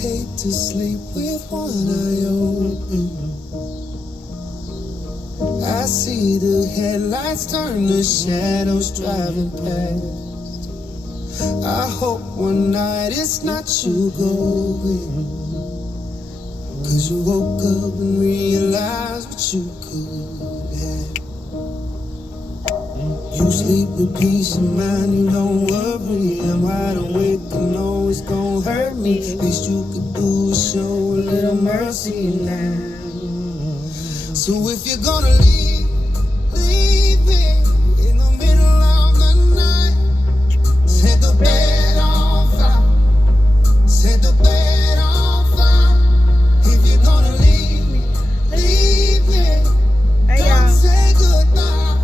hate to sleep with one eye open. I see the headlights turn to shadows driving past. I hope one night it's not you going, 'cause you woke up and realized what you could have. You sleep with peace of mind, you don't worry. I'm wide awake, I know it's gonna hurt me. Least you could do is show a little mercy now. So if you're gonna leave, leave me in the middle of the night. Set the bed on fire, set the bed on fire. If you're gonna leave me, leave me. Hey, don't say goodbye.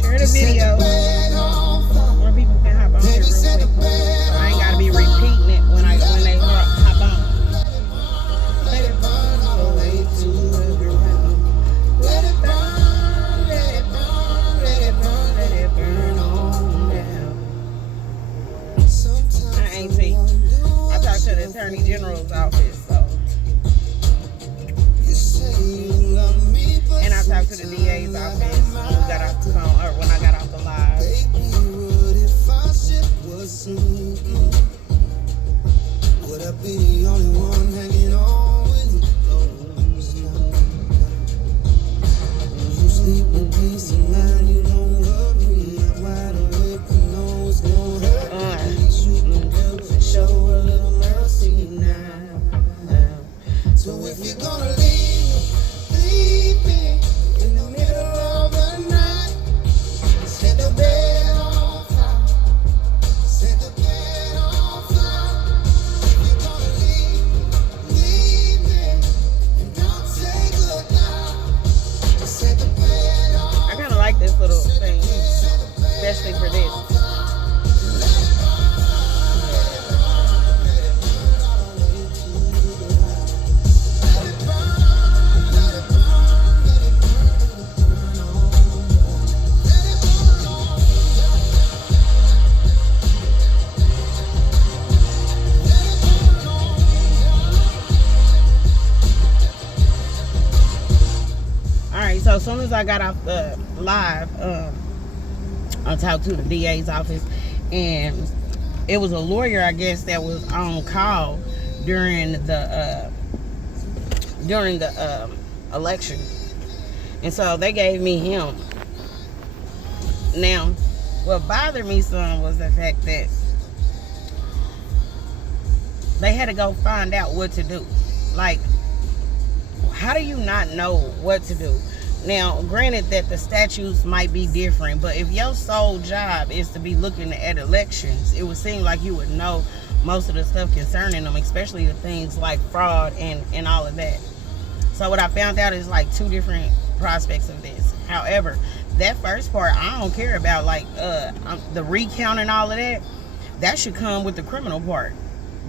Share the video where people can hop on here real quick. So I ain't gotta be repeating it when they hop on. Let it burn all the way to the ground. Let it burn, let it burn, let it burn, let it burn on down. I ain't see. I talked to the Attorney General's office, so. And I talked to the DA's office when we got off the phone, or when I got off the live. Would I be the only one hanging on with you? You sleep in peace of mind, you don't worry. I'm wide awake, you know it's gonna hurt. At least you can help and show a little mercy now. So if you're gonna leave, leave me in the middle of the night. Set the bed on fire, set the bed on fire. If you're gonna leave, leave me, and don't say goodnight. Set the bed on I kind of like this little thing, especially for this. Alright, so as soon as I got off the live, I talked to the DA's office, and it was a lawyer, I guess, that was on call during the election, and so they gave me him. Now, what bothered me some was the fact that they had to go find out what to do. Like, how do you not know what to do? Now, granted that the statutes might be different, but if your sole job is to be looking at elections, it would seem like you would know most of the stuff concerning them, especially the things like fraud and all of that. So what I found out is like two different prospects of this. However, that first part, I don't care about, like the recount and all of that. That should come with the criminal part.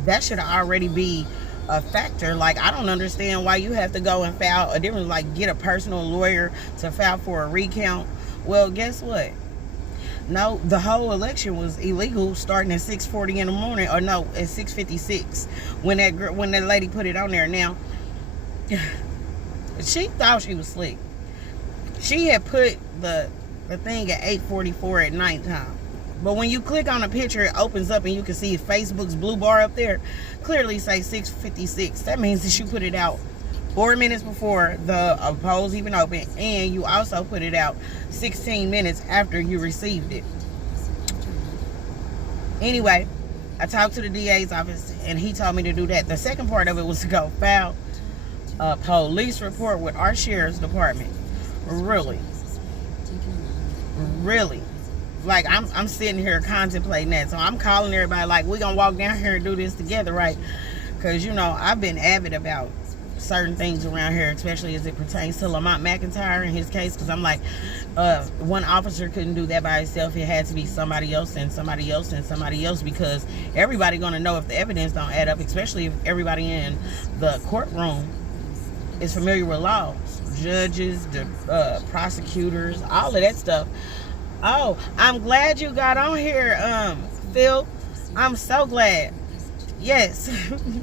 That should already be a factor. Like, I don't understand why you have to go and file a different, like, get a personal lawyer to file for a recount. Well, guess what? No, the whole election was illegal starting at 6:40 in the morning, or no, at 6:56 when that lady put it on there. Now, she thought she was slick. She had put the thing at 8:44 at nighttime. But when you click on a picture, it opens up and you can see Facebook's blue bar up there clearly say 6:56. That means that you put it out 4 minutes before the polls even open, and you also put it out 16 minutes after you received it. Anyway, I talked to the DA's office, and he told me to do that. The second part of it was to go file a police report with our sheriff's department. Really? Like, I'm sitting here contemplating that. So I'm calling everybody like, we're going to walk down here and do this together, right? Because, you know, I've been avid about certain things around here, especially as it pertains to Lamont McIntyre in his case. Because I'm like, one officer couldn't do that by himself. It had to be somebody else and somebody else and somebody else, because everybody going to know if the evidence don't add up, especially if everybody in the courtroom is familiar with laws. Judges, the prosecutors, all of that stuff. Oh, I'm glad you got on here, Phil. I'm so glad. Yes,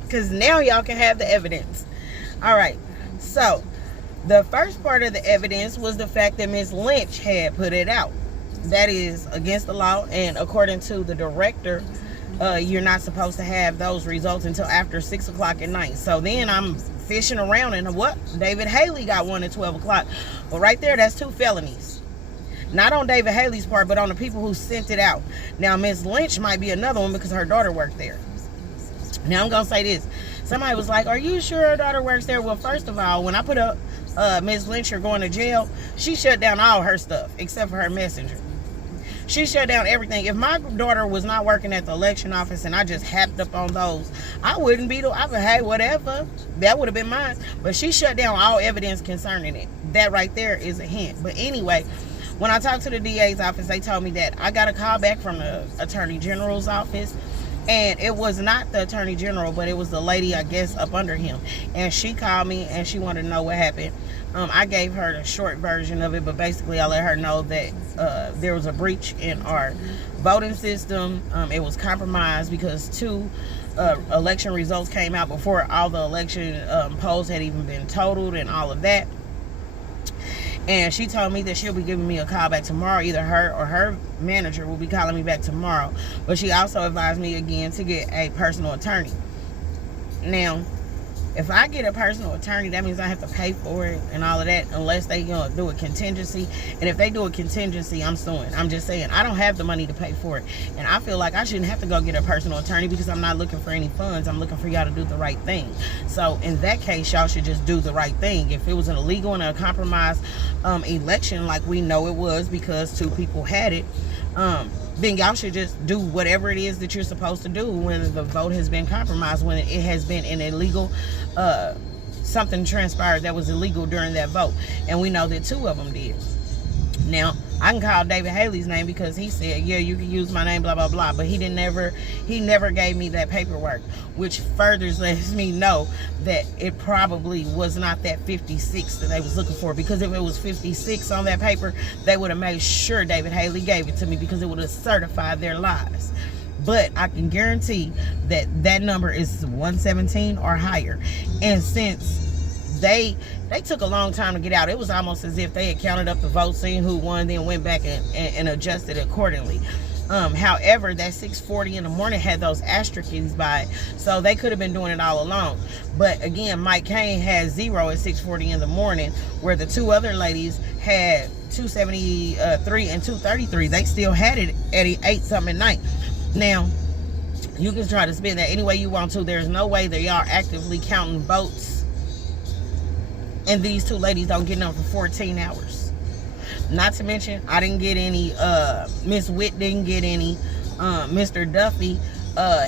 because now y'all can have the evidence. All right, so the first part of the evidence was the fact that Ms. Lynch had put it out. That is against the law, and according to the director, you're not supposed to have those results until after 6 o'clock at night. So then I'm fishing around, and what? David Haley got one at 12 o'clock. Well, right there, that's 2 felonies. Not on David Haley's part, but on the people who sent it out. Now, Ms. Lynch might be another one because her daughter worked there. Now, I'm going to say this. Somebody was like, are you sure her daughter works there? Well, first of all, when I put up Ms. Lynch are going to jail, she shut down all her stuff except for her messenger. She shut down everything. If my daughter was not working at the election office and I just happed up on those, I wouldn't be, I would, hey, whatever. That would have been mine. But she shut down all evidence concerning it. That right there is a hint. But anyway, when I talked to the DA's office, they told me that I got a call back from the Attorney General's office. And it was not the Attorney General, but it was the lady, I guess, up under him. And she called me and she wanted to know what happened. I gave her the short version of it, but basically I let her know that there was a breach in our voting system. It was compromised because 2 election results came out before all the election polls had even been totaled and all of that. And she told me that she'll be giving me a call back tomorrow. Either her or her manager will be calling me back tomorrow. But she also advised me again to get a personal attorney. Now, if I get a personal attorney, that means I have to pay for it and all of that, unless they do a contingency. And if they do a contingency, I'm suing. I'm just saying, I don't have the money to pay for it. And I feel like I shouldn't have to go get a personal attorney because I'm not looking for any funds. I'm looking for y'all to do the right thing. So in that case, y'all should just do the right thing. If it was an illegal and a compromised election like we know it was because 2 people had it, then y'all should just do whatever it is that you're supposed to do when the vote has been compromised, when it has been an illegal, something transpired that was illegal during that vote. And we know that 2 of them did. Now, I can call David Haley's name because he said, yeah, you can use my name, blah, blah, blah. But he never gave me that paperwork, which further lets me know that it probably was not that 56 that they was looking for. Because if it was 56 on that paper, they would have made sure David Haley gave it to me because it would have certified their lies. But I can guarantee that that number is 117 or higher. And since they took a long time to get out, it was almost as if they had counted up the votes, seen who won, then went back and adjusted accordingly. However, that 6:40 in the morning had those asterisks by it, so they could have been doing it all along. But again, Mike Cain had 0 at 6:40 in the morning, where the 2 other ladies had 273 and 233. They still had it at 8 something at night. Now, you can try to spin that any way you want to. There's no way that y'all actively counting votes and these 2 ladies don't get them for 14 hours. Not to mention, I didn't get any, Miss Witt didn't get any, Mr. Duffy,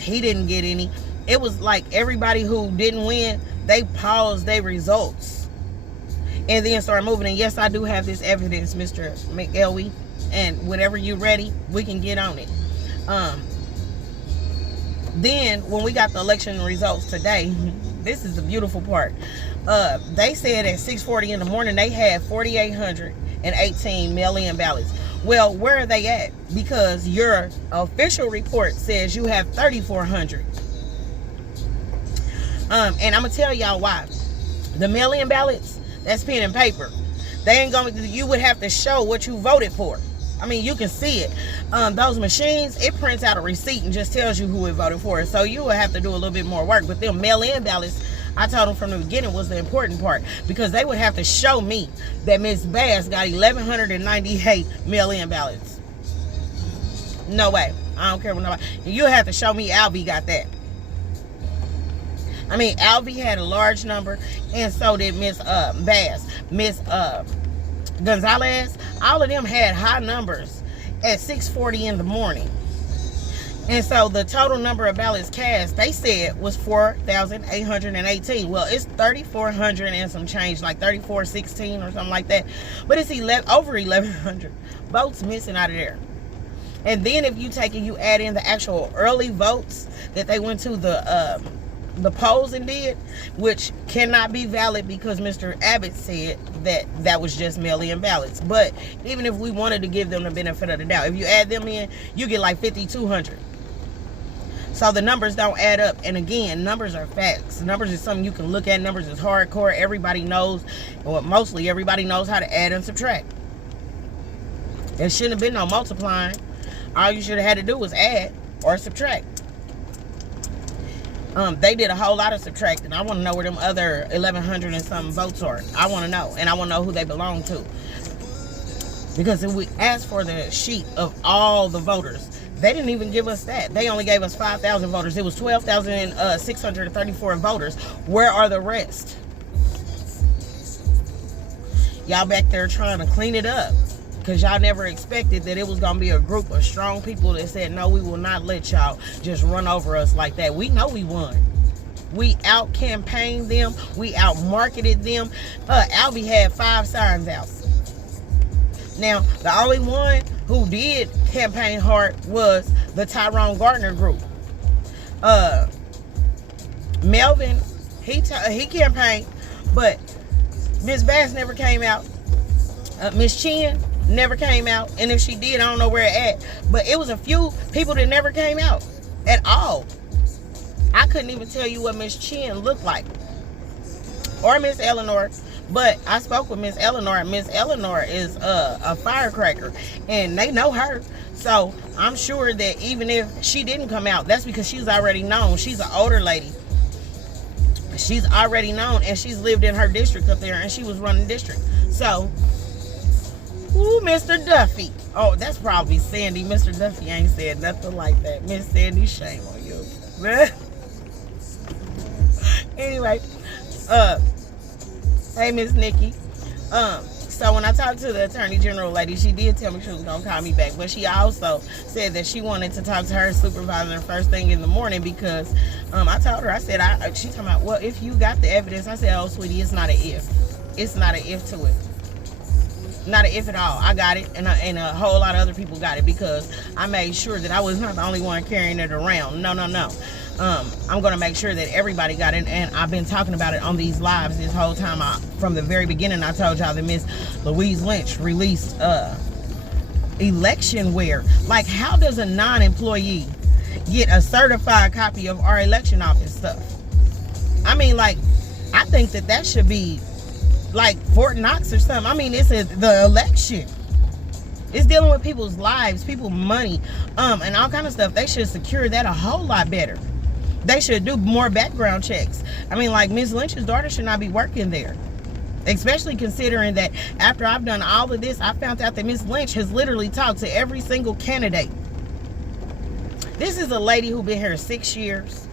he didn't get any. It was like everybody who didn't win, they paused their results and then started moving. And yes, I do have this evidence, Mr. McElwee, and whenever you're ready, we can get on it. Then when we got the election results today, this is the beautiful part. They said at 6:40 in the morning they had 4,818 mail-in ballots. Well, where are they at? Because your official report says you have 3,400. And I'm gonna tell y'all why. The mail-in ballots, that's pen and paper. They ain't gonna. You would have to show what you voted for. I mean, you can see it. Those machines, it prints out a receipt and just tells you who it voted for. So you will have to do a little bit more work. But them mail-in ballots, I told them from the beginning, was the important part, because they would have to show me that Miss Bass got 1,198 mail-in ballots. No way. I don't care what nobody. You have to show me Alvy got that. I mean, Alvy had a large number, and so did Miss Bass. Miss Gonzalez, all of them had high numbers at 6:40 in the morning. And so the total number of ballots cast, they said, was 4,818. Well, it's 3,400 and some change, like 3,416 or something like that. But it's over 1,100 votes missing out of there. And then if you take and you add in the actual early votes that they went to the polls and did, which cannot be valid because Mr. Abbott said that was just mail-in ballots. But even if we wanted to give them the benefit of the doubt, if you add them in, you get like 5,200. So the numbers don't add up. And again, numbers are facts. Numbers is something you can look at. Numbers is hardcore. Everybody knows, or mostly everybody knows how to add and subtract. There shouldn't have been no multiplying. All you should have had to do was add or subtract. They did a whole lot of subtracting. I want to know where them other 1,100 and something votes are. I want to know. And I want to know who they belong to. Because if we asked for the sheet of all the voters, they didn't even give us that. They only gave us 5,000 voters. It was 12,634 voters. Where are the rest? Y'all back there trying to clean it up. Because y'all never expected that it was going to be a group of strong people that said, no, we will not let y'all just run over us like that. We know we won. We out-campaigned them. We out-marketed them. Albie had 5 signs out. Now, the only one who did campaign hard was the Tyrone Gardner group. Melvin, he campaigned, but Miss Bass never came out. Miss Chin never came out, and if she did, I don't know where it at. But it was a few people that never came out at all. I couldn't even tell you what Miss Chin looked like, or Miss Eleanor. But I spoke with Miss Eleanor, and Miss Eleanor is a firecracker, and they know her. So I'm sure that even if she didn't come out, that's because she's already known. She's an older lady. She's already known, and she's lived in her district up there, and she was running district. So, ooh, Mr. Duffy. Oh, that's probably Sandy. Mr. Duffy ain't said nothing like that. Miss Sandy, shame on you. Anyway, hey, Miss Nikki. So when I talked to the Attorney General lady, she did tell me she was going to call me back. But she also said that she wanted to talk to her supervisor first thing in the morning because I told her, I said, she talking about, well, if you got the evidence. I said, oh, sweetie, it's not an if. It's not an if to it. Not an if at all. I got it, and a whole lot of other people got it because I made sure that I was not the only one carrying it around. No. I'm going to make sure that everybody got it, and I've been talking about it on these lives this whole time. From the very beginning, I told y'all that Miss Louise Lynch released election wear. Like, how does a non-employee get a certified copy of our election office stuff? I mean, like, I think that should be like Fort Knox or something. I mean, it's the election. It's dealing with people's lives, people's money, and all kind of stuff. They should secure that a whole lot better. They should do more background checks. I mean, like, Ms. Lynch's daughter should not be working there. Especially considering that after I've done all of this, I found out that Ms. Lynch has literally talked to every single candidate. This is a lady who's been here 6 years.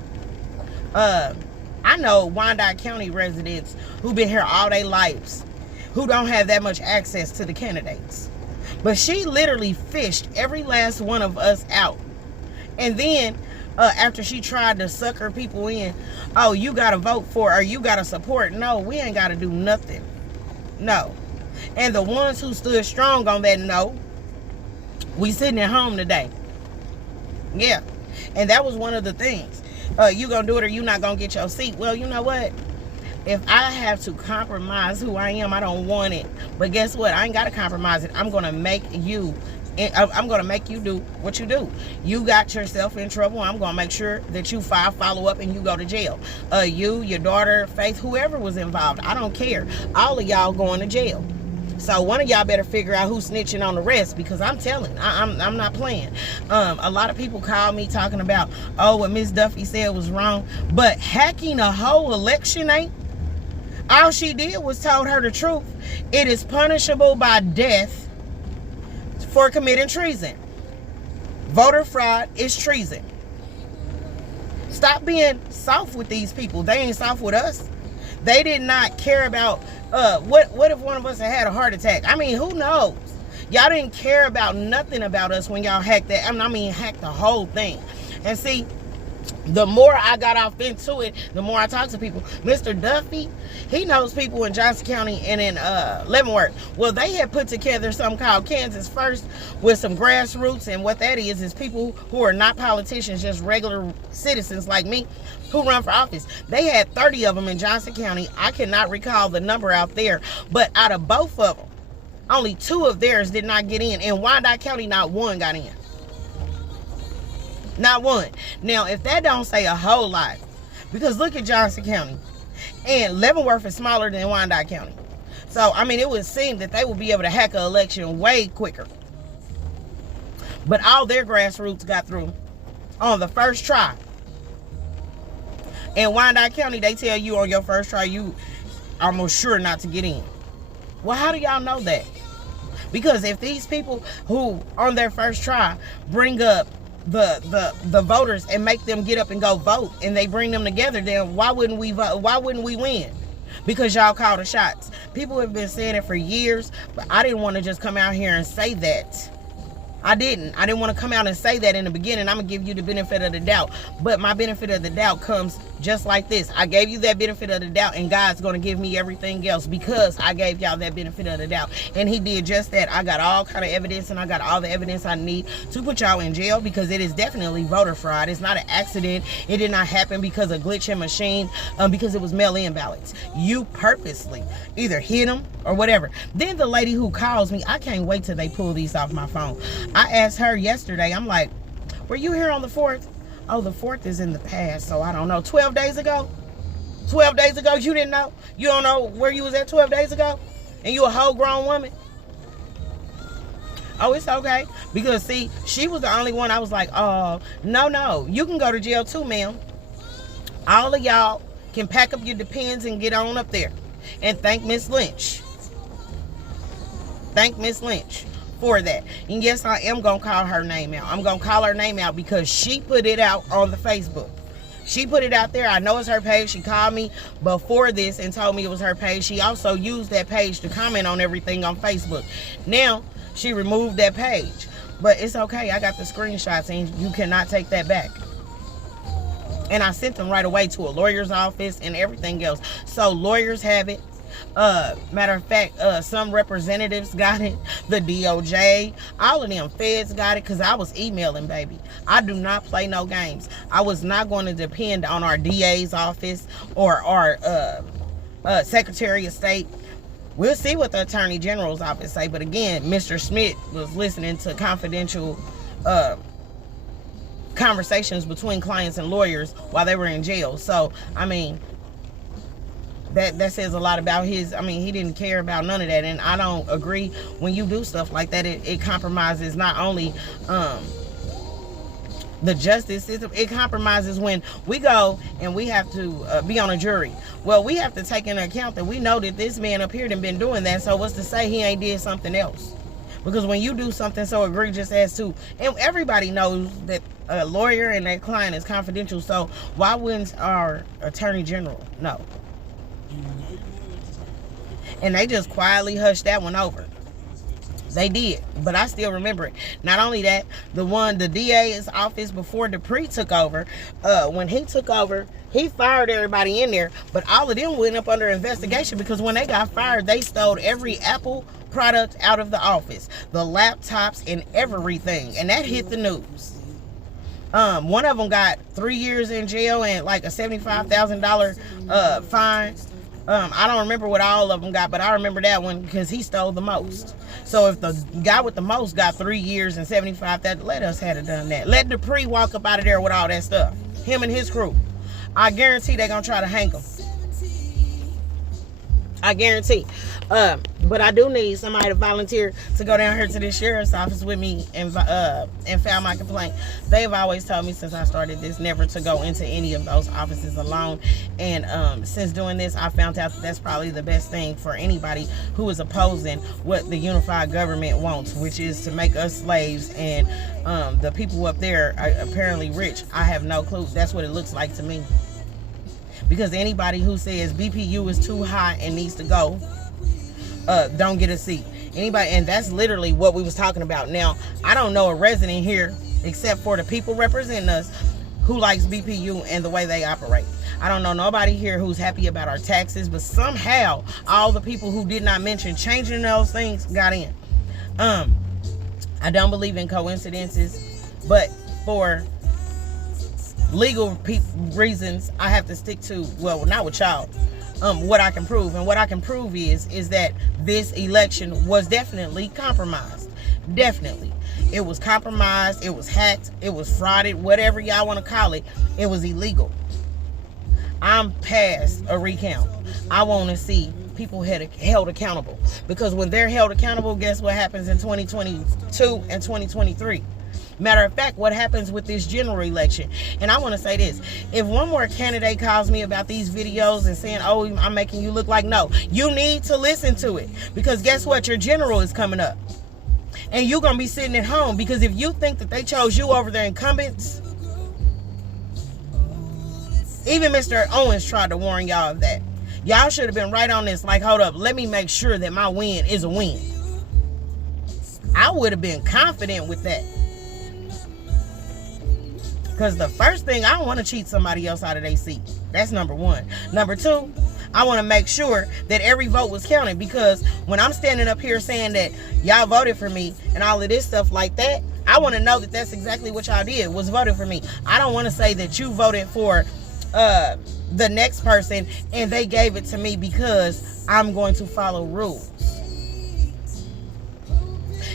I know Wyandotte County residents who've been here all their lives who don't have that much access to the candidates. But she literally fished every last one of us out. And then after she tried to sucker people in, oh, you got to vote for or you got to support. No, we ain't got to do nothing. No. And the ones who stood strong on that no, we sitting at home today. Yeah. And that was one of the things. You gonna do it or you not gonna get your seat. Well, you know what? If I have to compromise who I am, I don't want it. But guess what? I ain't gotta compromise it. I'm gonna make you do what you do. You got yourself in trouble. I'm gonna make sure that you follow up and you go to jail. You, your daughter, Faith, whoever was involved, I don't care. All of y'all going to jail. So one of y'all better figure out who's snitching on the rest, because I'm telling, I'm not playing. A lot of people call me talking about, oh, what Miss Duffy said was wrong, but hacking a whole election ain't. All she did was told her the truth. It is punishable by death for committing treason. Voter fraud is treason. Stop being soft with these people. They ain't soft with us. They did not care about what if one of us had a heart attack? I mean, who knows? Y'all didn't care about nothing about us when y'all hacked that. I mean, hacked the whole thing. And see, the more I got off into it, the more I talk to people. Mr. Duffy, he knows people in Johnson County and in Leavenworth. Well, they had put together something called Kansas First with some grassroots, and what that is people who are not politicians, just regular citizens like me who run for office. They had 30 of them in Johnson County. I cannot recall the number out there, but out of both of them, only 2 of theirs did not get in. In Wyandotte County, not 1 got in. Not one. Now, if that don't say a whole lot, because look at Johnson County, and Leavenworth is smaller than Wyandotte County. So, I mean, it would seem that they would be able to hack an election way quicker. But all their grassroots got through on the first try. In Wyandotte County, they tell you on your first try, you almost sure not to get in. Well, how do y'all know that? Because if these people who on their first try bring up the voters and make them get up and go vote, and they bring them together, then why wouldn't we vote? Why wouldn't we win? Because y'all call the shots. People have been saying it for years, but I didn't want to just come out here and say that. I didn't want to come out and say that in the beginning. I'm going to give you the benefit of the doubt. But my benefit of the doubt comes just like this. I gave you that benefit of the doubt, and God's going to give me everything else because I gave y'all that benefit of the doubt. And he did just that. I got all kind of evidence, and I got all the evidence I need to put y'all in jail, because it is definitely voter fraud. It's not an accident. It did not happen because of glitch in machine, because it was mail-in ballots. You purposely either hit them or whatever. Then the lady who calls me, I can't wait till they pull these off my phone. I asked her yesterday, I'm like, were you here on the 4th? Oh, the 4th is in the past, so I don't know. 12 days ago? 12 days ago, you didn't know? You don't know where you was at 12 days ago? And you a whole grown woman? Oh, it's okay. Because, see, she was the only one I was like, oh, no. You can go to jail too, ma'am. All of y'all can pack up your depends and get on up there. And thank Miss Lynch. Thank Miss Lynch for that. And yes, I am going to call her name out. I'm going to call her name out because she put it out on the Facebook. She put it out there. I know it's her page. She called me before this and told me it was her page. She also used that page to comment on everything on Facebook. Now, she removed that page. But it's okay. I got the screenshots and you cannot take that back. And I sent them right away to a lawyer's office and everything else. So lawyers have it. Matter of fact, some representatives got it, the DOJ, all of them feds got it, because I was emailing, baby. I do not play no games. I was not going to depend on our DA's office or our Secretary of State. We'll see what the Attorney General's office say, but again, Mr. Smith was listening to confidential conversations between clients and lawyers while they were in jail. So, I mean, that says a lot about his, I mean, he didn't care about none of that. And I don't agree when you do stuff like that. It compromises not only the justice system, it compromises when we go and we have to be on a jury. Well, we have to take into account that we know that this man up here done been doing that. So what's to say he ain't did something else? Because when you do something so egregious as to, and everybody knows that a lawyer and their client is confidential, so why wouldn't our Attorney General know? And they just quietly hushed that one over. They did, but I still remember it. Not only that, the DA's office before Dupree took over, when he took over, he fired everybody in there, but all of them went up under investigation because when they got fired, they stole every Apple product out of the office, the laptops and everything, and that hit the news. One of them got 3 years in jail and like a $75,000 fine. I don't remember what all of them got, but I remember that one because he stole the most. So if the guy with the most got 3 years and 75,000, let us have done that. Let Dupree walk up out of there with all that stuff. Him and his crew. I guarantee they're gonna try to hang him. I guarantee. But I do need somebody to volunteer to go down here to the sheriff's office with me and file my complaint. They've always told me since I started this never to go into any of those offices alone. And since doing this, I found out that that's probably the best thing for anybody who is opposing what the unified government wants, which is to make us slaves. And the people up there are apparently rich. I have no clue. That's what it looks like to me. Because anybody who says BPU is too high and needs to go, don't get a seat. Anybody, and that's literally what we was talking about. Now, I don't know a resident here, except for the people representing us, who likes BPU and the way they operate. I don't know nobody here who's happy about our taxes, but somehow all the people who did not mention changing those things got in. I don't believe in coincidences, but for legal reasons, I have to stick to, well, not with y'all, what I can prove. And what I can prove is that this election was definitely compromised. Definitely. It was compromised. It was hacked. It was frauded. Whatever y'all want to call it. It was illegal. I'm past a recount. I want to see people held accountable. Because when they're held accountable, guess what happens in 2022 and 2023? Matter of fact, what happens with this general election? And I want to say this. If one more candidate calls me about these videos and saying, oh, I'm making you look like, no, you need to listen to it. Because guess what? Your general is coming up. And you're going to be sitting at home. Because if you think that they chose you over their incumbents, even Mr. Owens tried to warn y'all of that. Y'all should have been right on this. Like, hold up, let me make sure that my win is a win. I would have been confident with that. Because the first thing, I don't want to cheat somebody else out of their seat. That's number one. Number two, I want to make sure that every vote was counted. Because when I'm standing up here saying that y'all voted for me and all of this stuff like that, I want to know that that's exactly what y'all did, was voted for me. I don't want to say that you voted for the next person and they gave it to me because I'm going to follow rules.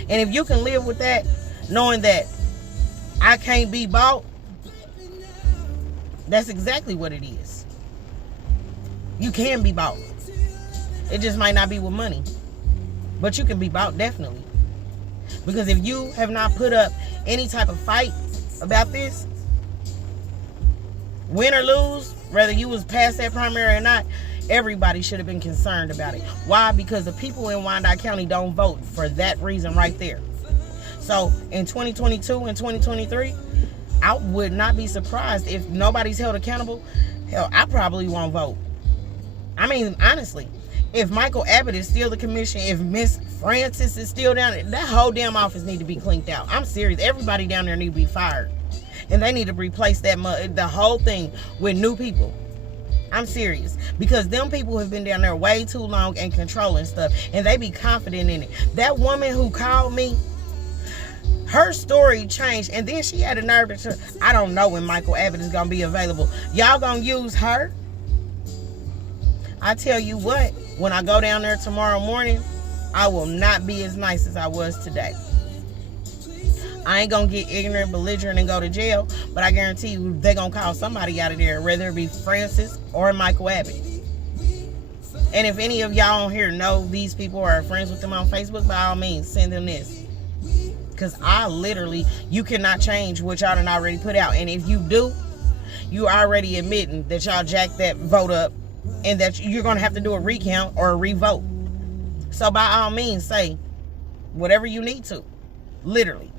And if you can live with that, knowing that I can't be bought, that's exactly what it is. You can be bought. It just might not be with money. But you can be bought, definitely. Because if you have not put up any type of fight about this, win or lose, whether you was past that primary or not, everybody should have been concerned about it. Why? Because the people in Wyandotte County don't vote for that reason right there. So in 2022 and 2023, I would not be surprised if nobody's held accountable. Hell, I probably won't vote. I mean, honestly, if Michael Abbott is still the commissioner, if Miss Francis is still down there, that whole damn office need to be cleaned out. I'm serious. Everybody down there need to be fired. And they need to replace the whole thing with new people. I'm serious. Because them people have been down there way too long and controlling stuff. And they be confident in it. That woman who called me, her story changed. And then she had a nerve to, I don't know when Michael Abbott is going to be available. Y'all going to use her? I tell you what, when I go down there tomorrow morning, I will not be as nice as I was today. I ain't gonna get ignorant, belligerent, and go to jail, but I guarantee you they're gonna call somebody out of there, whether it be Francis or Michael Abbott. And if any of y'all on here know these people or are friends with them on Facebook, by all means, send them this. Because you cannot change what y'all done already put out. And if you do, you already admitting that y'all jacked that vote up and that you're gonna have to do a recount or a revote. So by all means, say whatever you need to, literally.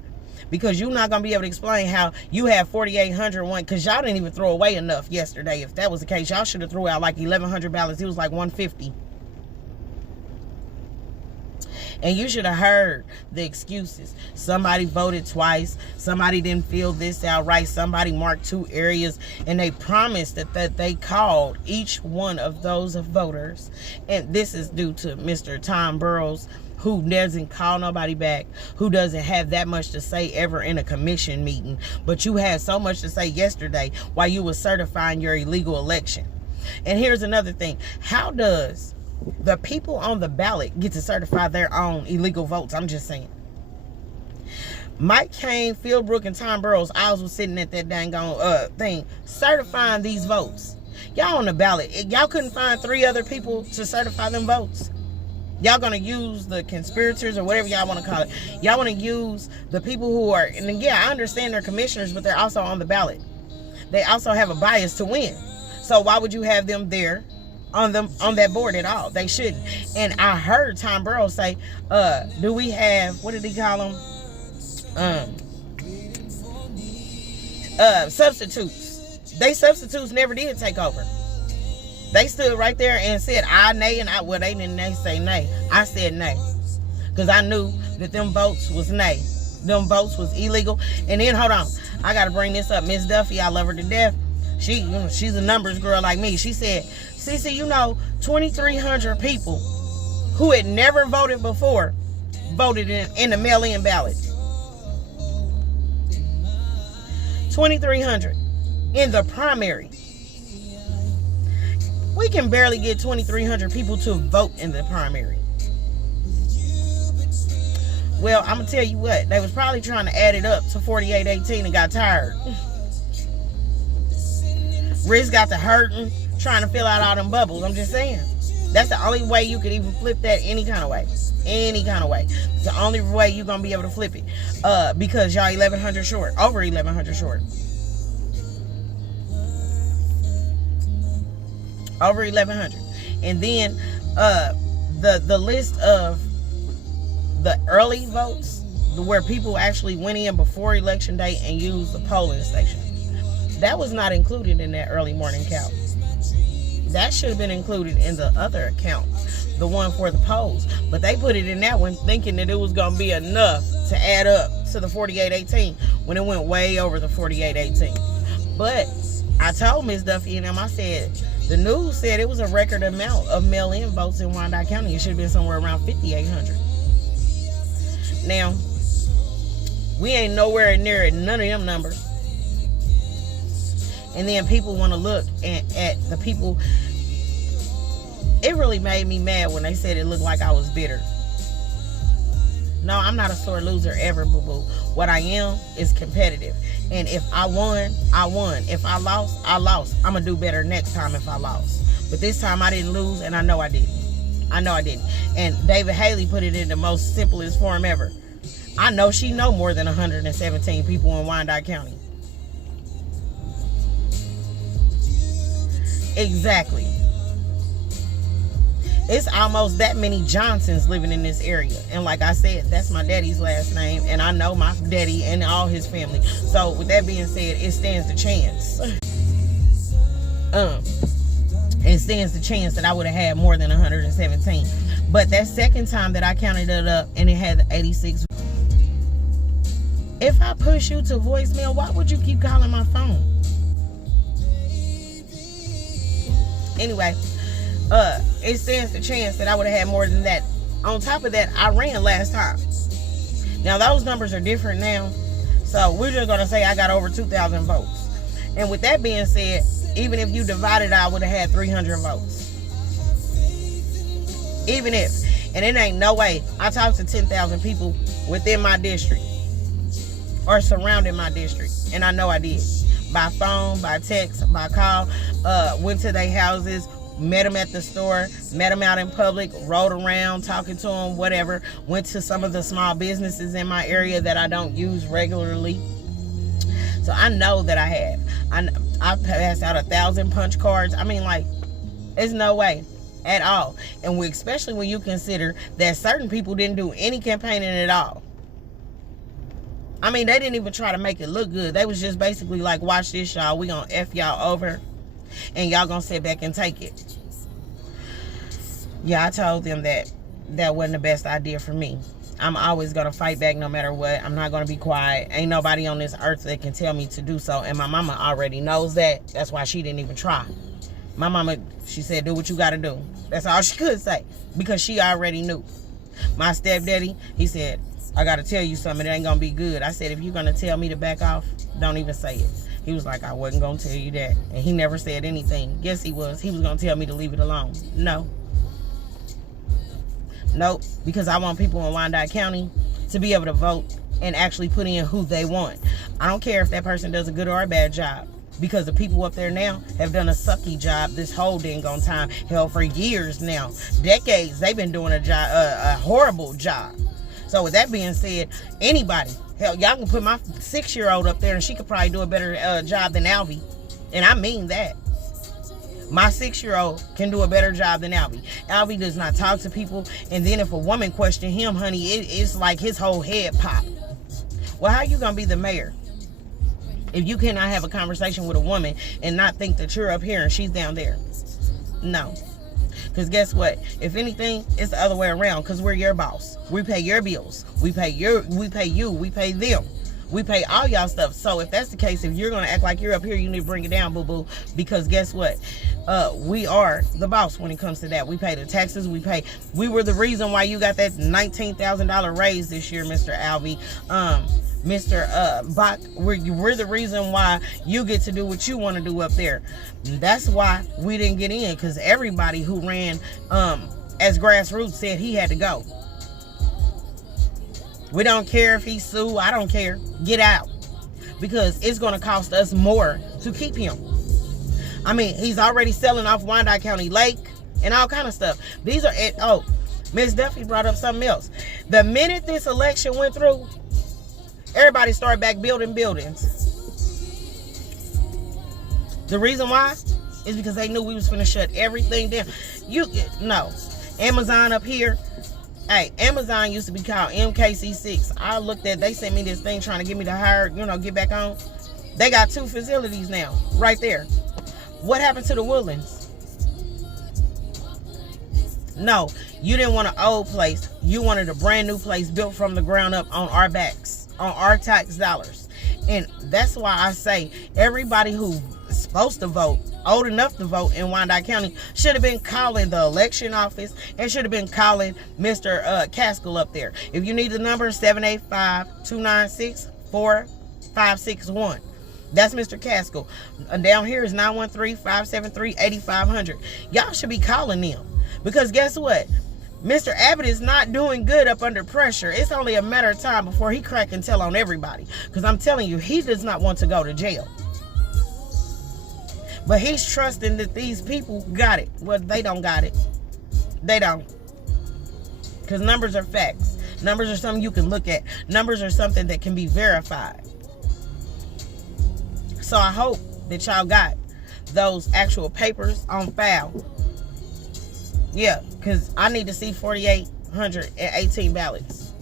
Because you're not going to be able to explain how you have 4,801, because y'all didn't even throw away enough yesterday. If that was the case, y'all should have threw out like 1,100 ballots. It was like 150. And you should have heard the excuses. Somebody voted twice. Somebody didn't fill this out right. Somebody marked 2 areas. And they promised that they called each one of those voters. And this is due to Mr. Tom Burrows, who doesn't call nobody back, who doesn't have that much to say ever in a commission meeting. But you had so much to say yesterday while you were certifying your illegal election. And here's another thing. How does the people on the ballot get to certify their own illegal votes? I'm just saying. Mike Kane, Philbrook, and Tom Burrows, I was sitting at that dang thing certifying these votes. Y'all on the ballot. Y'all couldn't find 3 other people to certify them votes. Y'all gonna use the conspirators or whatever y'all want to call it. Y'all want to use the people who are, and yeah, I understand they're commissioners, but they're also on the ballot. They also have a bias to win. So why would you have them there on that board at all? They shouldn't. And I heard Tom Burrows say, do we have, what did he call them? Substitutes. They substitutes never did take over. They stood right there and said, I nay, and I, well, they didn't say nay. I said nay. Because I knew that them votes was nay. Them votes was illegal. And then, hold on. I got to bring this up. Miss Duffy, I love her to death. She's a numbers girl like me. She said, Cece, 2,300 people who had never voted before voted in the mail-in ballot. 2,300 in the primary. We can barely get 2,300 people to vote in the primary. Well, I'm gonna tell you what, they was probably trying to add it up to 4818 and got tired. Wrist got to hurting, trying to fill out all them bubbles. I'm just saying. That's the only way you could even flip that any kind of way. Any kind of way. It's the only way you're going to be able to flip it. Because y'all 1,100 short. Over 1,100 short. Over 1,100. And then the list of the early votes, where people actually went in before election day and used the polling station, that was not included in that early morning count. That should have been included in the other account, the one for the polls. But they put it in that one thinking that it was going to be enough to add up to the 4818 when it went way over the 4818. But I told Ms. Duffy and them, I said, the news said it was a record amount of mail-in votes in Wyandotte County. It should have been somewhere around 5,800. Now, we ain't nowhere near none of them numbers. And then people want to look at the people. It really made me mad when they said it looked like I was bitter. No, I'm not a sore loser ever, boo-boo. What I am is competitive. And if I won, I won. If I lost, I lost. I'm going to do better next time if I lost. But this time I didn't lose, and I know I didn't. I know I didn't. And David Haley put it in the most simplest form ever. I know she know more than 117 people in Wyandotte County. Exactly. It's almost that many Johnsons living in this area. And like I said, that's my daddy's last name. And I know my daddy and all his family. So with that being said, it stands the chance. It stands the chance that I would have had more than 117. But that second time that I counted it up and it had 86. If I push you to voicemail, why would you keep calling my phone? Anyway, it stands the chance that I would have had more than that. On top of that, I ran last time. Now, those numbers are different now. So, we're just going to say I got over 2,000 votes. And with that being said, even if you divided, I would have had 300 votes. Even if. And it ain't no way. I talked to 10,000 people within my district. Or surrounding my district. And I know I did. By phone, by text, by call, went to their houses, met them at the store, met them out in public, rode around, talking to them, whatever. Went to some of the small businesses in my area that I don't use regularly. So I know that I have. I passed out 1,000 punch cards. I mean, like, there's no way at all. And especially when you consider that certain people didn't do any campaigning at all. I mean, they didn't even try to make it look good. They was just basically like, watch this, y'all. We gonna F y'all over. And y'all gonna sit back and take it. Yeah, I told them that wasn't the best idea for me. I'm always gonna fight back no matter what. I'm not gonna be quiet. Ain't nobody on this earth that can tell me to do so. And my mama already knows that. That's why she didn't even try. My mama, she said, do what you gotta do. That's all she could say. Because she already knew. My stepdaddy, he said, I gotta tell you something, it ain't gonna be good. I said, if you're gonna tell me to back off, don't even say it. He was like, I wasn't gonna tell you that. And he never said anything. Yes, he was. He was gonna tell me to leave it alone. No. Nope. Because I want people in Wyandotte County to be able to vote and actually put in who they want. I don't care if that person does a good or a bad job. Because the people up there now have done a sucky job this whole dang on time. Hell, for years now. Decades, they've been doing a horrible job. So with that being said, anybody, hell, y'all can put my 6-year-old up there and she could probably do a better job than Alvy. And I mean that. My 6-year-old can do a better job than Alvy. Alvy does not talk to people. And then if a woman question him, honey, it's like his whole head pop. Well, how you going to be the mayor if you cannot have a conversation with a woman and not think that you're up here and she's down there? No. Because guess what? If anything, it's the other way around. Because we're your boss. We pay your bills. We pay you. We pay them. We pay all y'all stuff. So if that's the case, if you're going to act like you're up here, you need to bring it down, boo-boo. Because guess what? We are the boss when it comes to that. We pay the taxes. We were the reason why you got that $19,000 raise this year, Mr. Alvy. Mr. Bach, we're the reason why you get to do what you want to do up there. That's why we didn't get in, because everybody who ran as grassroots said he had to go. We don't care if he sue. I don't care. Get out. Because it's going to cost us more to keep him. I mean, he's already selling off Wyandotte County Lake and all kind of stuff. These are, oh, Miss Duffy brought up something else. The minute this election went through, everybody started back building buildings. The reason why is because they knew we was finna shut everything down. No. Amazon up here. Hey, Amazon used to be called MKC6. I looked at, they sent me this thing trying to get me to hire, get back on. They got 2 facilities now, right there. What happened to the Woodlands? No, you didn't want an old place. You wanted a brand new place built from the ground up on our backs, on our tax dollars. And that's why I say everybody who's supposed to vote, old enough to vote in Wyandotte County, should have been calling the election office and should have been calling Mr. Caskell up there. If you need the number, 785-296-4561. That's Mr. Caskell. Down here is 913-573-8500. Y'all should be calling them. Because guess what? Mr. Abbott is not doing good up under pressure. It's only a matter of time before he crack and tell on everybody. Because I'm telling you, he does not want to go to jail. But he's trusting that these people got it. Well, they don't got it. They don't. Because numbers are facts. Numbers are something you can look at. Numbers are something that can be verified. So I hope that y'all got those actual papers on file. Yeah, because I need to see 4,818 ballots.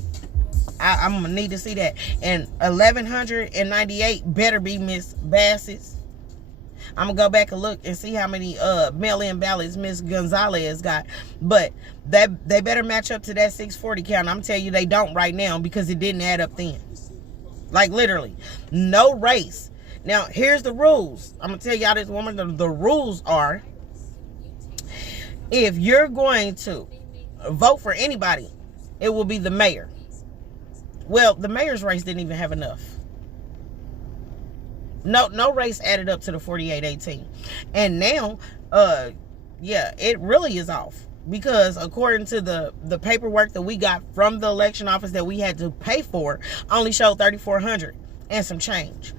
I'm going to need to see that. And 1,198 better be Miss Bassett's. I'm going to go back and look and see how many mail-in ballots Miss Gonzalez got. But they better match up to that 640 count. I'm telling you they don't right now because it didn't add up then. Like literally. No race. Now, here's the rules. I'm going to tell y'all this woman. The rules are, if you're going to vote for anybody, it will be the mayor. Well, the mayor's race didn't even have enough. No race added up to the 4,818. And now, yeah, it really is off. Because according to the paperwork that we got from the election office that we had to pay for, only showed 3,400 and some change.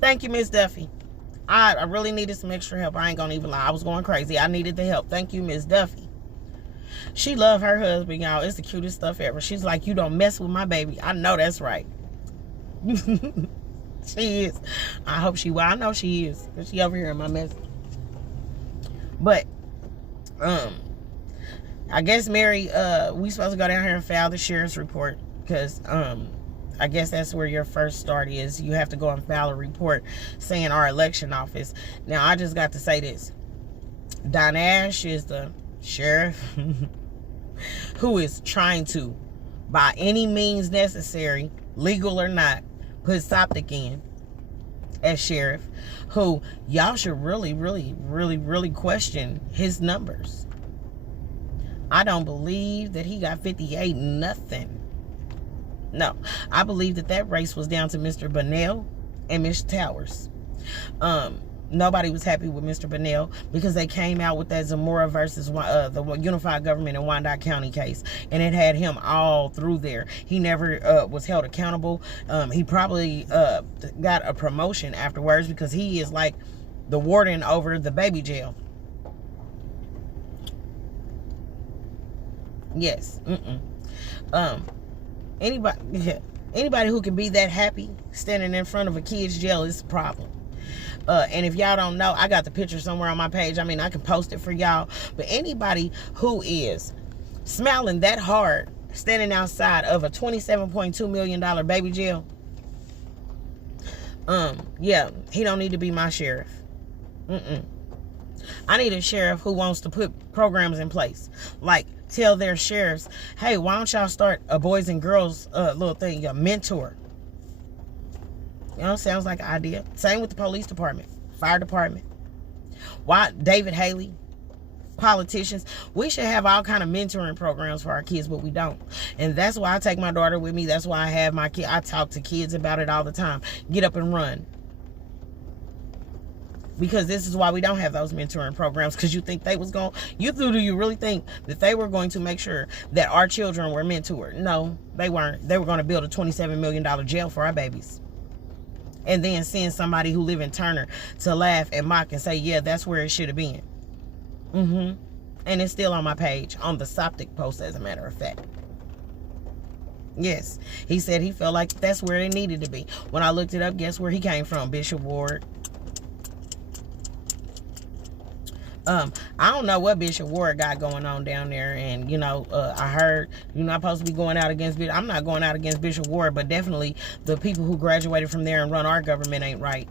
Thank you, Miss Duffy. I really needed some extra help. I ain't gonna even lie. I was going crazy. I needed the help. Thank you, Miss Duffy. She loved her husband, y'all. It's the cutest stuff ever. She's like, you don't mess with my baby. I know that's right. She is. I hope she will. I know she is. She over here in my message. But, I guess, Mary, we supposed to go down here and file the sheriff's report. Because, I guess that's where your first start is. You have to go and file a report saying our election office. Now, I just got to say this. Don Ash is the sheriff who is trying to, by any means necessary, legal or not, put Soptic in as sheriff, who y'all should really question his numbers. I don't believe that he got 58 nothing. No, I believe that race was down to Mr. Bunnell and Miss Towers. Nobody was happy with Mr. Bunnell because they came out with that Zamora versus the Unified Government in Wyandotte County case, and it had him all through there. He never was held accountable. He probably got a promotion afterwards because he is like the warden over the baby jail. Yes. Anybody who can be that happy standing in front of a kid's jail is a problem. And if y'all don't know, I got the picture somewhere on my page. I mean, I can post it for y'all. But anybody who is smiling that hard standing outside of a $27.2 million baby jail, yeah, he don't need to be my sheriff. I need a sheriff who wants to put programs in place. Like, tell their sheriffs, hey, why don't y'all start a boys and girls little thing, a mentor. You know, sounds like an idea. Same with the police department, fire department. Why David Haley, politicians. We should have all kind of mentoring programs for our kids, but we don't. And that's why I take my daughter with me. That's why I have my kid. I talk to kids about it all the time. Get up and run. Because this is why we don't have those mentoring programs, because you think they was going, do you really think that they were going to make sure that our children were mentored? No, they weren't. They were going to build a $27 million jail for our babies. And then send somebody who live in Turner to laugh and mock and say, yeah, that's where it should have been. And it's still on my page, on the Soptic post, as a matter of fact. Yes, he said he felt like that's where it needed to be. When I looked it up, guess where he came from? Bishop Ward. I don't know what Bishop Ward got going on down there, and I heard you're not supposed to be going out against Bishop. I'm not going out against Bishop Ward, but definitely the people who graduated from there and run our government ain't right.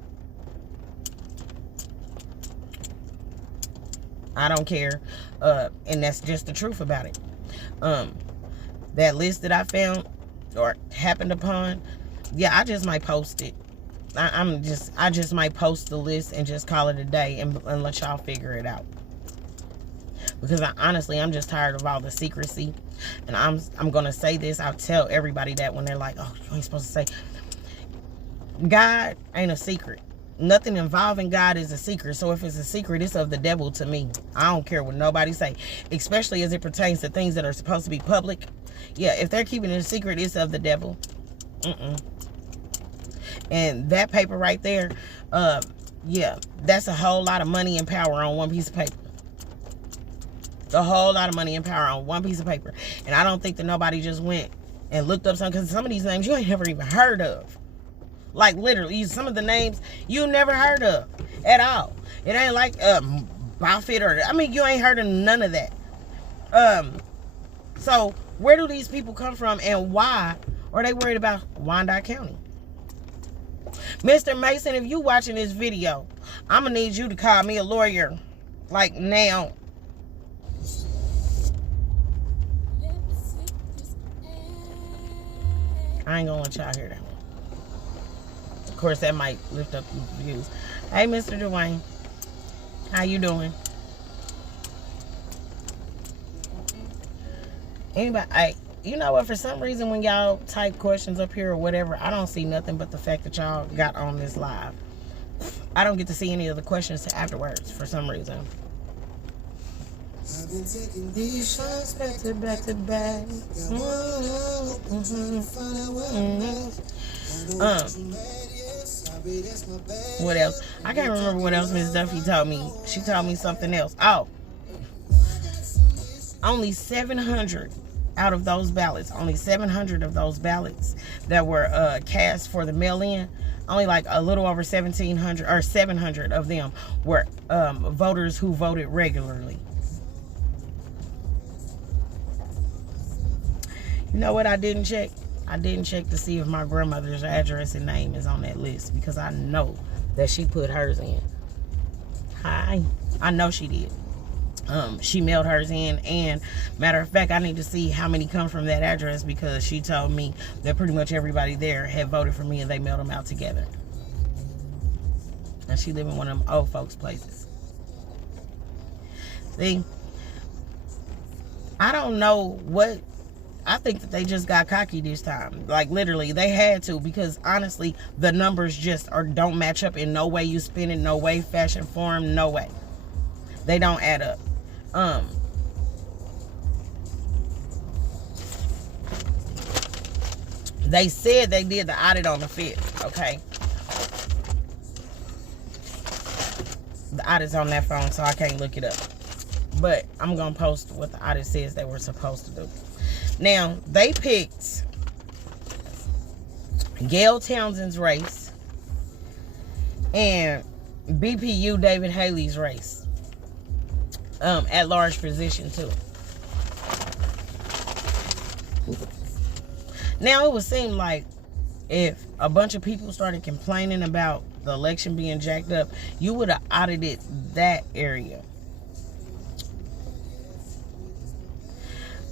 I don't care, and that's just the truth about it. That list that I found or happened upon, yeah, I just might post it. I just might post the list and just call it a day and let y'all figure it out. Because honestly, I'm just tired of all the secrecy. And I'm gonna say this. I'll tell everybody that when they're like, oh, you ain't supposed to say. God ain't a secret. Nothing involving God is a secret. So if it's a secret, it's of the devil to me. I don't care what nobody say. Especially as it pertains to things that are supposed to be public. Yeah, if they're keeping it a secret, it's of the devil. And that paper right there, yeah, that's a whole lot of money and power on one piece of paper. A whole lot of money and power on one piece of paper. And I don't think that nobody just went and looked up something, because some of these names you ain't never even heard of. Like literally, some of the names you never heard of at all. It ain't like Buffett or, you ain't heard of none of that. So where do these people come from, and why are they worried about Wyandotte County? Mr. Mason, if you watching this video, I'm gonna need you to call me a lawyer, like now. I ain't gonna let y'all hear that one. Of course, that might lift up the views. Hey, Mr. Dwayne, how you doing? Anybody? You know what? For some reason, when y'all type questions up here or whatever, I don't see nothing but the fact that y'all got on this live. I don't get to see any of the questions afterwards for some reason. I've been taking these shots back to back to back. What else? I can't remember what else Miss Duffy told me. She told me something else. Oh, only 700 out of those ballots, only 700 of those ballots that were cast for the mail-in, only like a little over 1,700 or 700 of them were voters who voted regularly. You know what I didn't check? I didn't check to see if my grandmother's address and name is on that list, because I know that she put hers in. I know she did. She mailed hers in, and matter of fact, I need to see how many come from that address, because she told me that pretty much everybody there had voted for me and they mailed them out together. And she live in one of them old folks places. See, I don't know what, I think that they just got cocky this time. Like literally, they had to, because honestly, the numbers just don't match up in no way you spin it, no way, fashion, form, no way. They don't add up. They said they did the audit on the 5th, okay? The audit's on that phone, so I can't look it up. But I'm going to post what the audit says they were supposed to do. Now, they picked Gail Townsend's race and BPU David Haley's race. At large position too. Now it would seem like if a bunch of people started complaining about the election being jacked up, you would have audited that area.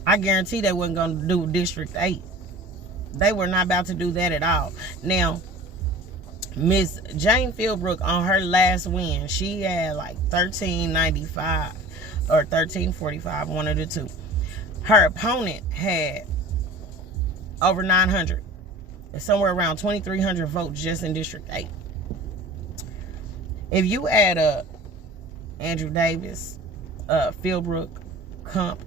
I guarantee they wasn't going to do District 8. They were not about to do that at all. Now, Miss Jane Philbrook, on her last win, she had like 1395 or 1345, one of the two. Her opponent had over 900. It's somewhere around 2,300 votes just in District 8. If you add up Andrew Davis, Philbrook, Kump,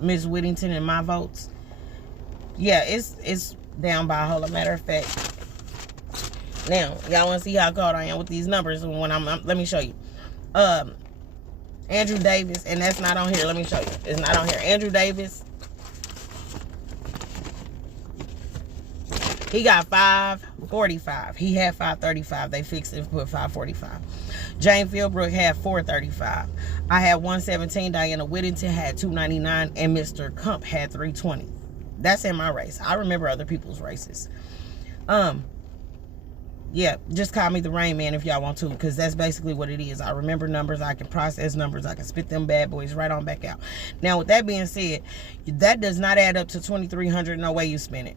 Miss Whittington, and my votes, yeah, it's down by a whole lot. Matter of fact, now y'all want to see how caught I am with these numbers when let me show you. Andrew Davis, and that's not on here. Let me show you. It's not on here. Andrew Davis, he got 545. He had 535. They fixed it and put 545. Jane Philbrook had 435. I had 117. Diana Whittington had 299, and Mr. Kump had 320. That's in my race. I remember other people's races. Yeah, just call me the Rain Man if y'all want to, because that's basically what it is. I remember numbers, I can process numbers, I can spit them bad boys right on back out. Now, with that being said, that does not add up to 2,300. No way you spend it.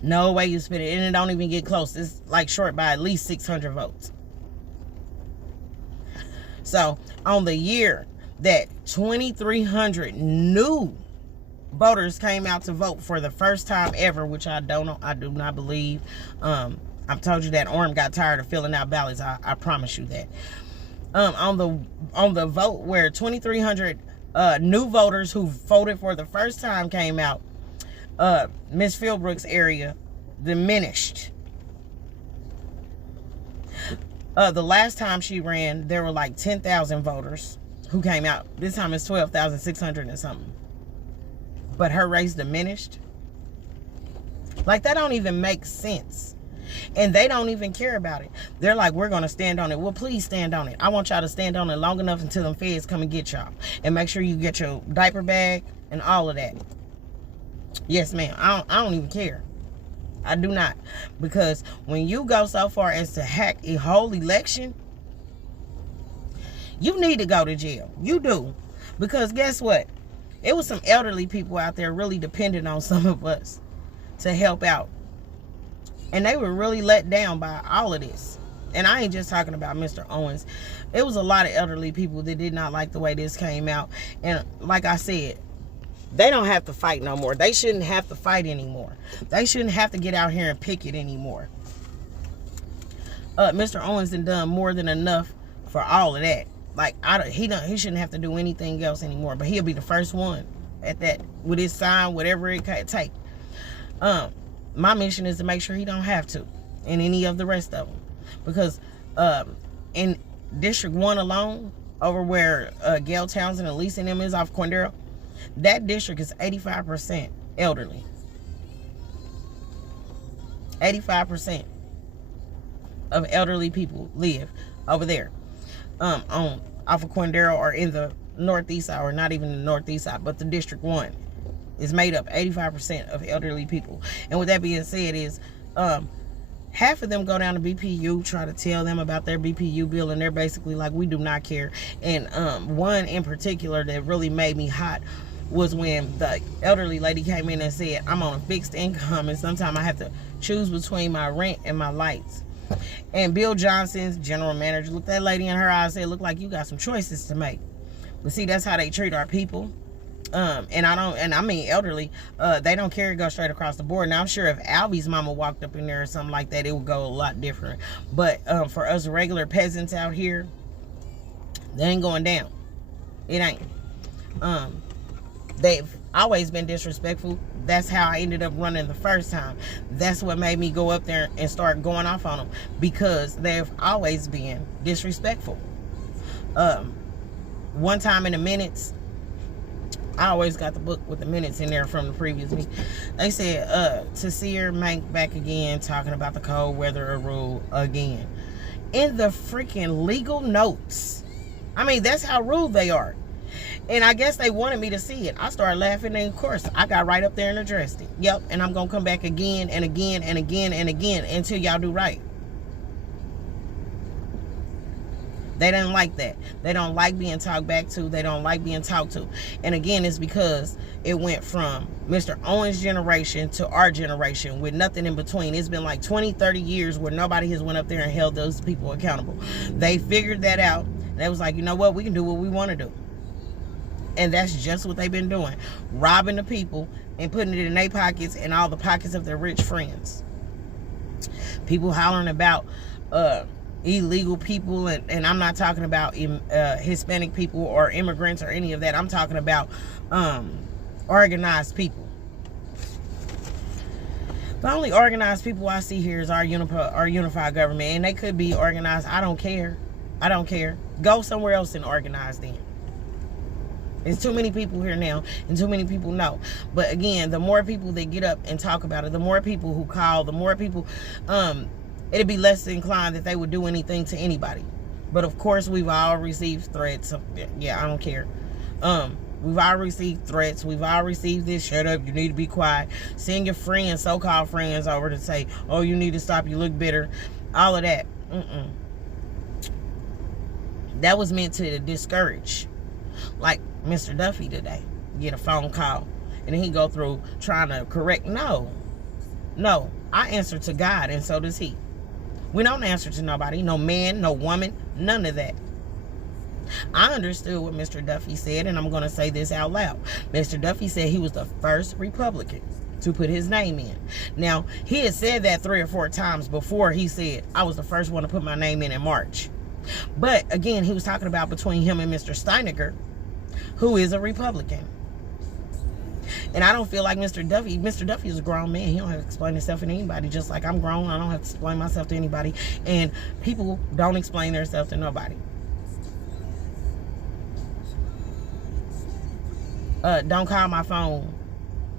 No way you spend it. And it don't even get close. It's like short by at least 600 votes. So, on the year that 2,300 new voters came out to vote for the first time ever, which I do not believe. I've told you that Orm got tired of filling out ballots. I promise you that. On the vote where 2,300 new voters who voted for the first time came out, Miss Philbrook's area diminished. The last time she ran, there were like 10,000 voters who came out. This time it's 12,600 and something. But her race diminished. Like, that don't even make sense. And they don't even care about it. They're like, we're going to stand on it. Well, please stand on it. I want y'all to stand on it long enough until them feds come and get y'all. And make sure you get your diaper bag and all of that. Yes, ma'am. I don't even care. I do not. Because when you go so far as to hack a whole election, you need to go to jail. You do. Because guess what? It was some elderly people out there really dependent on some of us to help out. And they were really let down by all of this. And I ain't just talking about Mr. Owens. It was a lot of elderly people that did not like the way this came out. And like I said, they don't have to fight no more. They shouldn't have to fight anymore. They shouldn't have to get out here and picket anymore. Mr. Owens done more than enough for all of that. Like, he shouldn't have to do anything else anymore. But he'll be the first one at that, with his sign, whatever it could take. My mission is to make sure he don't have to, and any of the rest of them. Because in District 1 alone, over where Gail Townsend and Lisa and them is off Cordero, that district is 85% elderly. 85% of elderly people live over there. Off of Cordero, or in the northeast side, or not even the northeast side, but the District 1 is made up 85% of elderly people. And with that being said, is half of them go down to BPU, try to tell them about their BPU bill, and they're basically like, we do not care. And one in particular that really made me hot was when the elderly lady came in and said, I'm on a fixed income, and sometimes I have to choose between my rent and my lights. And Bill Johnson's general manager looked that lady in her eyes and said, look like you got some choices to make. But see, that's how they treat our people. And I mean elderly, they don't care to go straight across the board. Now, I'm sure if Albie's mama walked up in there or something like that, it would go a lot different. But for us regular peasants out here, they ain't going down. It ain't. They've always been disrespectful. That's how I ended up running the first time. That's what made me go up there and start going off on them, because they've always been disrespectful. One time in the minutes, I always got the book with the minutes in there from the previous week. They said, to see her make back again, talking about the cold weather rule again. In the freaking legal notes. I mean, that's how rude they are. And I guess they wanted me to see it. I started laughing, and of course, I got right up there and addressed it. Yep, and I'm going to come back again and again and again and again until y'all do right. They didn't like that. They don't like being talked back to. They don't like being talked to. And again, it's because it went from Mr. Owens' generation to our generation with nothing in between. It's been like 20, 30 years where nobody has went up there and held those people accountable. They figured that out. They was like, you know what? We can do what we want to do. And that's just what they've been doing. Robbing the people and putting it in their pockets and all the pockets of their rich friends. People hollering about illegal people, and I'm not talking about Hispanic people or immigrants or any of that. I'm talking about organized people. The only organized people I see here is our unified government, and they could be organized. I don't care. I don't care. Go somewhere else and organize them. There's too many people here now, and too many people know. But again, the more people that get up and talk about it, the more people who call, the more people, it'd be less inclined that they would do anything to anybody. But of course, we've all received threats. Yeah, I don't care. We've all received threats. We've all received this, shut up, you need to be quiet. Send your friends, so-called friends, over to say, oh, you need to stop, you look bitter. All of that. That was meant to discourage. Like Mr. Duffy today, get a phone call, and then he go through trying to correct. No, I answer to God, and so does he. We don't answer to nobody, no man, no woman, none of that. I understood what Mr. Duffy said, and I'm going to say this out loud. Mr. Duffy said he was the first Republican to put his name in. Now, he had said that 3 or 4 times before he said, I was the first one to put my name in March. But, again, he was talking about between him and Mr. Steinecker, who is a Republican. And I don't feel like Mr. Duffy is a grown man. He don't have to explain himself to anybody. Just like I'm grown, I don't have to explain myself to anybody. And people don't explain themselves to nobody. Don't call my phone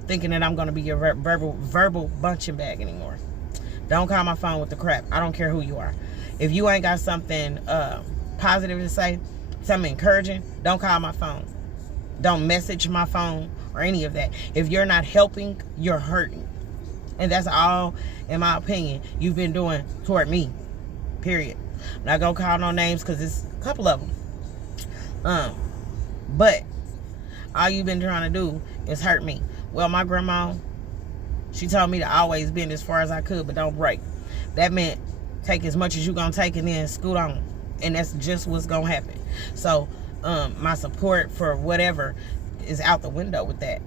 thinking that I'm going to be your verbal bunching bag anymore. Don't call my phone with the crap. I don't care who you are. If you ain't got something positive to say, something encouraging, don't call my phone. Don't message my phone or any of that. If you're not helping, you're hurting. And that's all, in my opinion, you've been doing toward me. Period. I'm not going to call no names because it's a couple of them. But all you've been trying to do is hurt me. Well, my grandma, she told me to always bend as far as I could, but don't break. That meant take as much as you're going to take and then scoot on. And that's just what's going to happen. So, my support for whatever is out the window with that.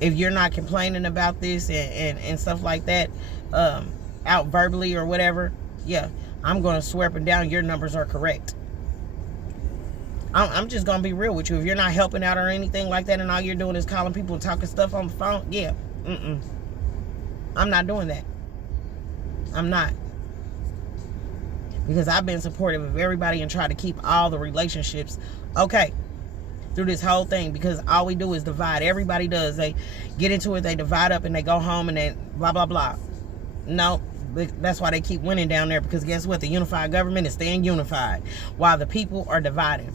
If you're not complaining about this and stuff like that, out verbally or whatever, yeah, I'm going to swear up and down your numbers are correct. I'm just going to be real with you. If you're not helping out or anything like that and all you're doing is calling people and talking stuff on the phone, yeah, I'm not doing that. I'm not. Because I've been supportive of everybody and try to keep all the relationships okay through this whole thing, because all we do is divide. Everybody does. They get into it, they divide up, and they go home and then blah, blah, blah. No, that's why they keep winning down there, because guess what? The unified government is staying unified while the people are divided.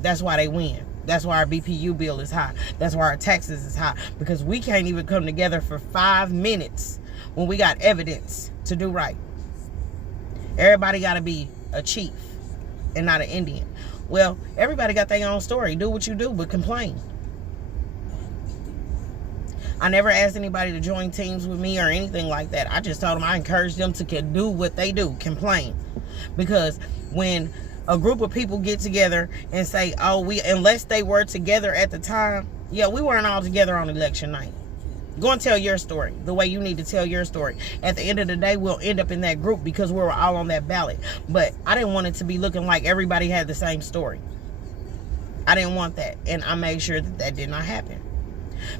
That's why they win. That's why our BPU bill is high. That's why our taxes is high, because we can't even come together for 5 minutes when we got evidence to do right. Everybody got to be a chief and not an Indian. Well, everybody got their own story. Do what you do, but complain. I never asked anybody to join teams with me or anything like that. I just told them I encourage them to do what they do, complain. Because when a group of people get together and say, oh, unless they were together at the time, yeah, we weren't all together on election night. Go and tell your story the way you need to tell your story. At the end of the day, we'll end up in that group because we were all on that ballot. But I didn't want it to be looking like everybody had the same story. I didn't want that. And I made sure that that did not happen.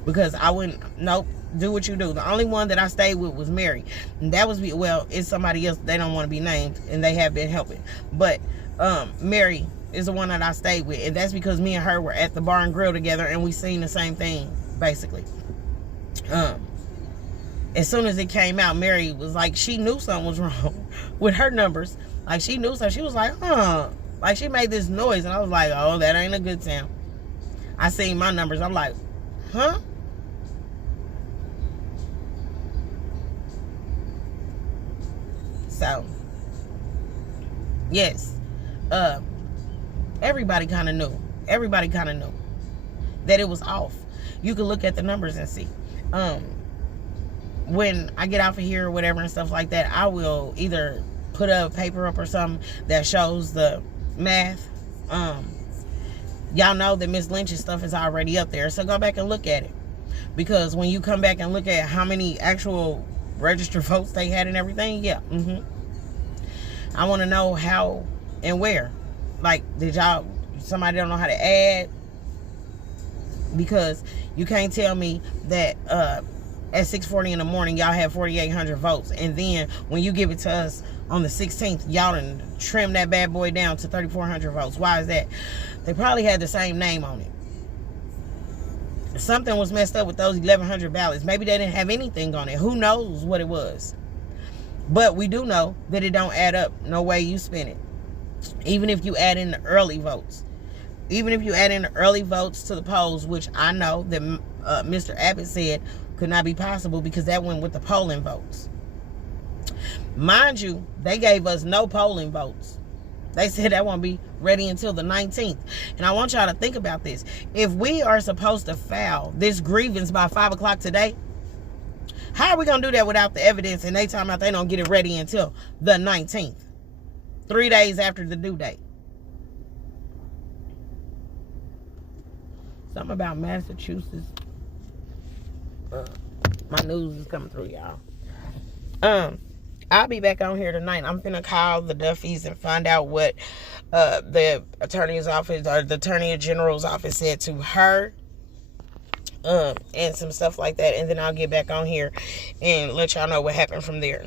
Because I wouldn't, nope, do what you do. The only one that I stayed with was Mary. And that was, well, it's somebody else. They don't want to be named. And they have been helping. But Mary is the one that I stayed with. And that's because me and her were at the bar and grill together. And we seen the same thing, basically. As soon as it came out, Mary was like, she knew something was wrong with her numbers. Like, she knew something. She was like, huh. Like, she made this noise, and I was like, oh, that ain't a good sound. I seen my numbers. I'm like, huh? So, yes. Everybody kind of knew. Everybody kind of knew that it was off. You could look at the numbers and see. When I get off of here or whatever and stuff like that, I will either put a paper up or something that shows the math. Y'all know that Miss Lynch's stuff is already up there, so go back and look at it. Because when you come back and look at how many actual registered votes they had and everything, yeah, I want to know how and where. Like, somebody don't know how to add? Because you can't tell me that at 6:40 in the morning y'all have 4,800 votes, and then when you give it to us on the 16th, y'all done trim that bad boy down to 3,400 votes. Why is that? They probably had the same name on it. Something was messed up with those 1,100 ballots. Maybe they didn't have anything on it. Who knows what it was? But we do know that it don't add up no way you spin it. Even if you add in the early votes. Even if you add in the early votes to the polls, which I know that Mr. Abbott said could not be possible because that went with the polling votes. Mind you, they gave us no polling votes. They said that won't be ready until the 19th. And I want y'all to think about this. If we are supposed to file this grievance by 5 o'clock today, how are we going to do that without the evidence? And they talking about they don't get it ready until the 19th. 3 days after the due date. Something about Massachusetts. My news is coming through, y'all. I'll be back on here tonight. I'm finna call the Duffys and find out what the attorney's office or the attorney general's office said to her. And some stuff like that. And then I'll get back on here and let y'all know what happened from there.